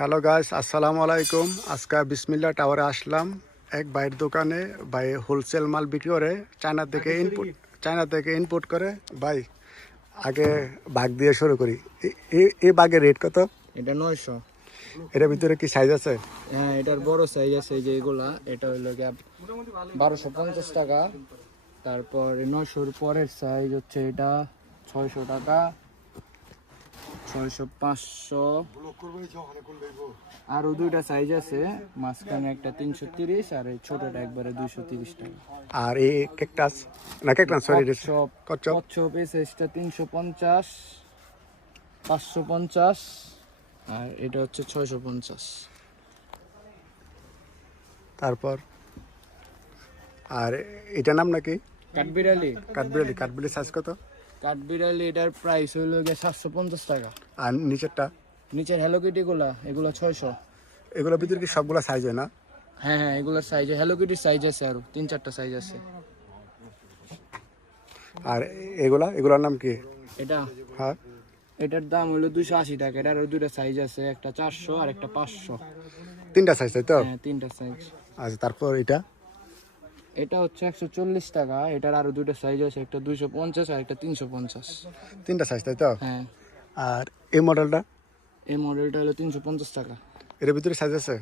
Hello guys, আসসালামু আলাইকুম। আজকে বিসমিল্লাহ টাওয়ারে আসলাম। এক ভাইয়ের দোকানে ভাই হোলসেল মাল বিক্রি করে, চায়না থেকে ইনপুট করে। ভাই আগে বাগ দিয়ে শুরু করি। এই বাগের রেট কত? এটা 900। এটার ভিতরে কি সাইজ আছে? হ্যাঁ, এটার বড় সাইজ আছে, এই যে এগুলা। এটা হইলো গিয়া 1250 টাকা। তারপর 900-র পরের সাইজ হচ্ছে এটা 600 টাকা, 600, 500। আরও দুইটা সাইজ আছে, মাঝখানে একটা 330 আর এই ছোটটা একবারে 230 টাকা। আর এই ক্যাকটাস না ক্যাকটাস সরি কচ্ছপ, কচ্ছপ কচ্ছপ এই সাইজটা 350, 550 আর এটা হচ্ছে 650। তারপর আর এটার নাম নাকি? কাঠবিড়ালি। কাঠবিড়ালি সাইজ কত? কাঠবিড়ালি এটার প্রাইস হইল গিয়ে 750 টাকা। আর নিচেরটা? নিচের হ্যালো কিটি গুলা এগুলো 600। এগুলোর ভিতরে কি সবগুলা সাইজ হয় না? হ্যাঁ হ্যাঁ, এগুলোর সাইজ হ্যালো কিটির সাইজ আছে, আরো 3-4টা সাইজ আছে। আর এগুলার নাম কি? এটা হ্যাঁ, এটার দাম হলো 280 টাকা। এটার আরো দুইটা সাইজ আছে, একটা 400 আর একটা 500। তিনটা সাইজ তাই তো? হ্যাঁ, 3টা সাইজ। আচ্ছা, তারপর এটা? এটা হচ্ছে 140 টাকা। এটার আরো দুইটা সাইজ আছে, একটা 250 আর একটা 350। তিনটা সাইজ তাই তো? হ্যাঁ, আর এই মডেলটা? এই মডেলটা হলো 350 টাকা। এর ভিতরে সাইজ আছে?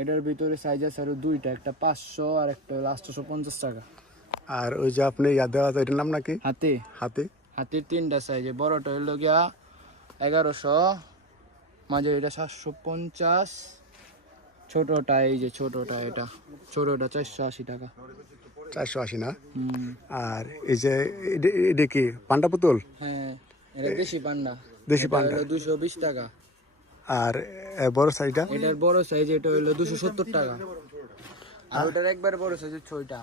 এটার ভিতরে সাইজ আছে আরো দুইটা, একটা 500 আর একটা হলো 850 টাকা। আর ওই যে আপনি ইয়া দেওয়া আছে এটার নাম নাকি? হাতে হাতি? হাতির 3টা সাইজ। বড়টা হইলো গিয়া 1100, মাঝের এটা 750, ছোটটা এই যে ছোটটা, এটা ছোটটা 480 টাকা। 480 না? হুম, আর এই যে এটা কি পান্ডা পুতুল? হ্যাঁ, এটা দেশি পান্ডা। দেশি এটা পান্ডা। হলো 220 টাকা। আর বড় সাইজটা? এটার বড় সাইজ এটা হইলো 270 টাকা। আর ওটার একবার বড় সাইজ হচ্ছে ওইটা।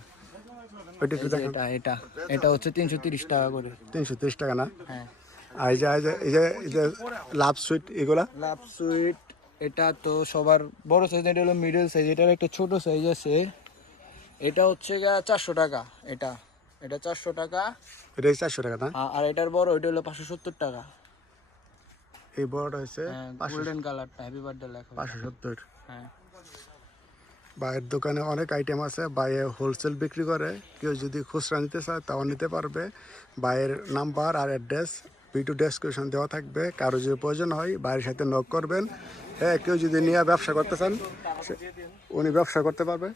ওইটা একটু দেখেন। এটা এটা এটা হচ্ছে 330 টাকা করে। 330 টাকা না? হ্যাঁ, আর এই যে লাভ সুইট এগুলা? লাভ সুইট এটা তো সবার বড় সাইজ। এটা হলো মিডল সাইজ। এটার একটা ছোট সাইজ আছে, এটা হচ্ছে গিয়া 400 টাকা। এটা এটা 400 টাকা। এটা 400 টাকা না? আর এটার বড় ওইটা হলো 570 টাকা। এই বড়টা হচ্ছে গোল্ডেন কালারটা হ্যাপি বার্থডে লেখা। 570। হ্যাঁ, ভাইয়ের দোকানে অনেক আইটেম আছে। ভাইয়ে হোলসেল বিক্রি করে, কেউ যদি খুচরা নিতে চায় তাও নিতে পারবে। ভাইয়ের নাম্বার আর অ্যাড্রেস ভিডিও ডেসক্রিপশন দেওয়া থাকবে। কারো যদি প্রয়োজন হয় ভাইয়ের সাথে নক করবেন। হ্যাঁ, কেউ যদি নিয়ে ব্যবসা করতে চান উনি ব্যবসা করতে পারবে,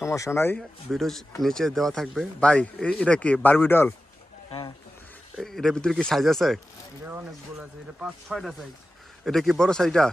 সমস্যা নাই। ভিডিও নিচে দেওয়া থাকবে। ভাই এটা কি বারবি ডল? হ্যাঁ, এটার ভিতরে কি সাইজ আছে? এটা অনেকগুলো আছে, এটা 5-6টা সাইজ। এটা কি বড় সাইজটা?